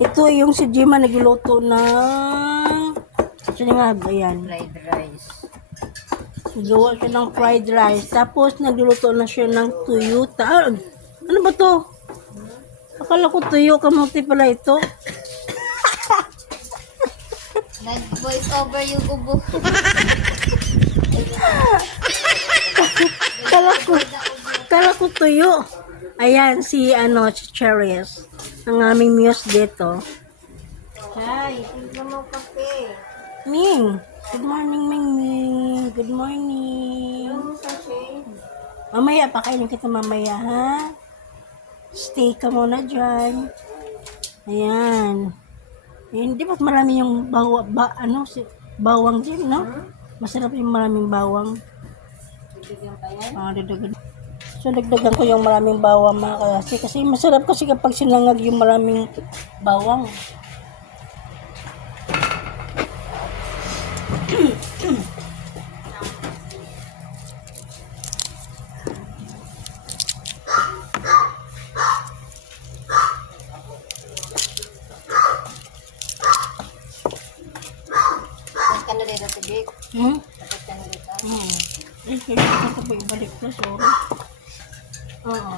Ito yung si Jima nagluluto ng sinangag, ayan. Fried rice. Nagawa siya ng fried rice. Tapos nagluluto na siya ng tuyo. Ano ba to? Akala ko tuyo, kamuti pala ito. Nag-voice over yung ubo. Kala ko tuyo. Ayan, si Cherries. Ang aming muse dito. Hi, tingnan mo kape. Ming. Good morning, Ming. Good morning. Mamaya, pakainin kita mamaya, ha? Stay ka muna dyan. Ayan. Ayan, di ba marami yung bawang dyan, no? Masarap yung maraming bawang. Dagdagan. So, dagdagan ko yung maraming bawang mga kasi. Kasi masarap kasi kapag sinangag yung maraming bawang. Kanalera tubig. Kanalera. Eh, kaya ko pa ibalik na, sorry. Oo.